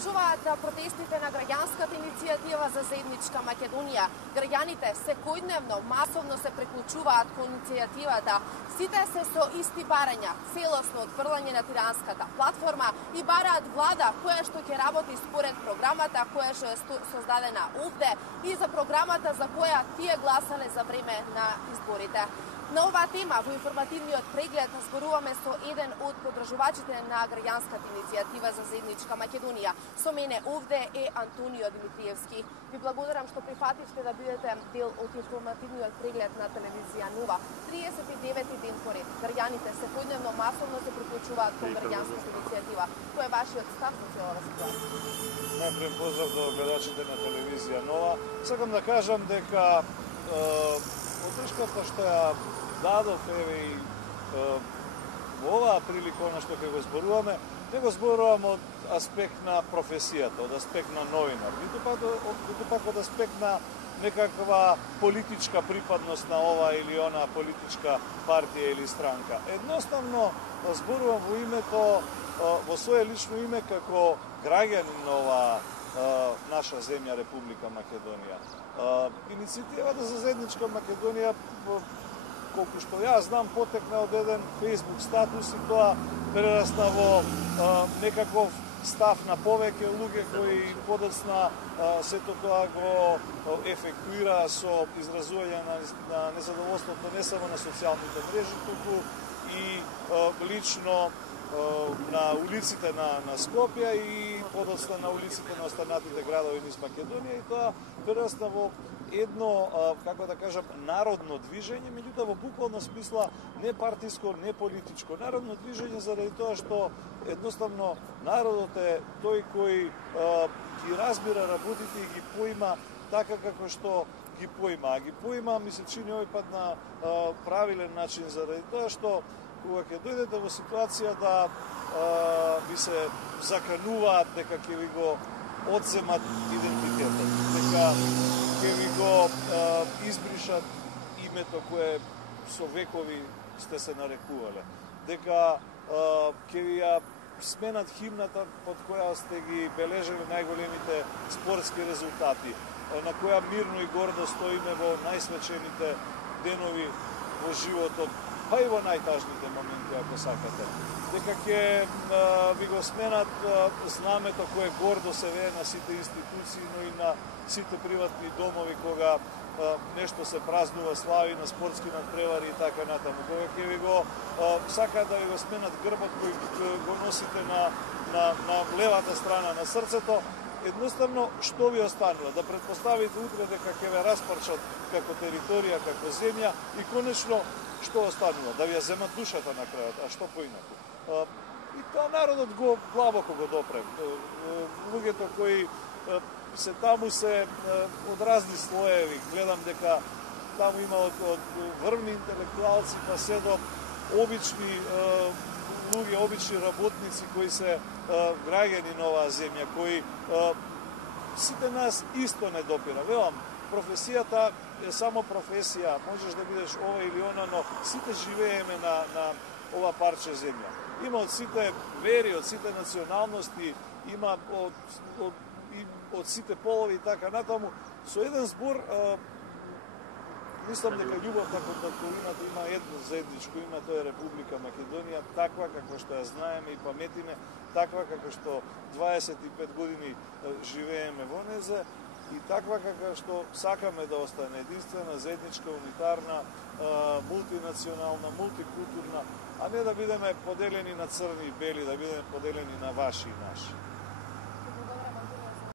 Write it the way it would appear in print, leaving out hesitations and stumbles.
Продолжуваат протестите на граѓанската иницијатива за заедничка Македонија. Граѓаните секојдневно масовно се приклучуваат кон иницијативата. Сите се со исти барања, целосно отфрлање на тиранската платформа и бараат влада која што ќе работи според програмата која што е создадена овде и за програмата за која тие гласале за време на изборите. На оваа тема во информативниот преглед зборуваме со еден од подржувачите на граѓанската иницијатива за заедничка Македонија. Со мене овде е Антонио Димитриевски. Ви благодарам што прифативте да бидете дел од информативниот преглед на телевизија Нова. 39 ден поред граѓаните секојдневно масовно се приклучуваат кон граѓанската иницијатива. Кој е вашиот став за целава ситуација? Најпред поздрав до гледачите на телевизија Нова. Сакам да кажам дека одршката што ја дадов и во оваа прилика она што ќе го зборуваме, не го зборуваме од аспект на професијата, од аспект на новинар, ниту пак од аспект на некаква политичка припадност на ова или она политичка партија или странка. Едноставно зборувам во името, во свое лично име како граѓанин на оваа наша земја Република Македонија. Иницијативата за заедничка Македонија, колку што ја знам, потекна од еден Facebook статус и тоа прерасна во некаков став на повеќе луѓе кои подоцна сето тоа го ефектуира со изразување на незадоволството не само на социјалните мрежи, туку и лично на улиците на Скопје и подоцна на улиците на останатите градови низ Македонија, и тоа прерасна во едно, како да кажам, народно движење, меѓутоа во буквална смисла не партиско, не политичко. Народно движење заради тоа што едноставно народот е тој кој ги разбира работите и ги поима така како што ги поима. А ги поима, ми се чини овој пат на правилен начин, заради тоа што кога ќе дојдете во ситуација да ви се закануваат дека ќе ви го одземат идентитетот, дека ќе ви го избришат името кое со векови сте се нарекувале, дека ќе ви ја сменат химната под која сте ги бележели најголемите спортски резултати, на која мирно и гордо стоиме во најсвечените денови во животот, па и во најтажните моменти, ако сакате. Дека ќе ви го сменат знамето кое гордо се вее на сите институции, но и на сите приватни домови кога нешто се празнува, слави на спортски надпревари и така натаму. Кога ќе ви го сакаат да ви го сменат грбот кој го носите на левата страна на срцето, едноставно што ви останува? Да претпоставите утре дека ќе ве распарчат како територија, како земја и конечно што останува? Да ви ја земат душата на крајот, а што поинаку? И тоа народот го длабоко го допре. Луѓето кои се таму се од разни слоеви, гледам дека таму има од врвни интелектуалци па се до обични луѓе, обични работници кои се граѓани на оваа земја, кои сите нас исто не допира. Велам, професијата е само професија, можеш да бидеш ова или она, но сите живееме на ова парче земја. Има од сите вери, од сите националности, има од сите полови и така натаму. Со еден збор, мислам дека љубовта кон татковината има едно заедничко име, тоа е Република Македонија, таква како што ја знаеме и паметиме, таква како што 25 години живееме во незе и таква како што сакаме да остане единствена, заедничка, унитарна, мултинационална, мултикултурна, а не да бидеме поделени на црни и бели, да бидеме поделени на ваши и наши.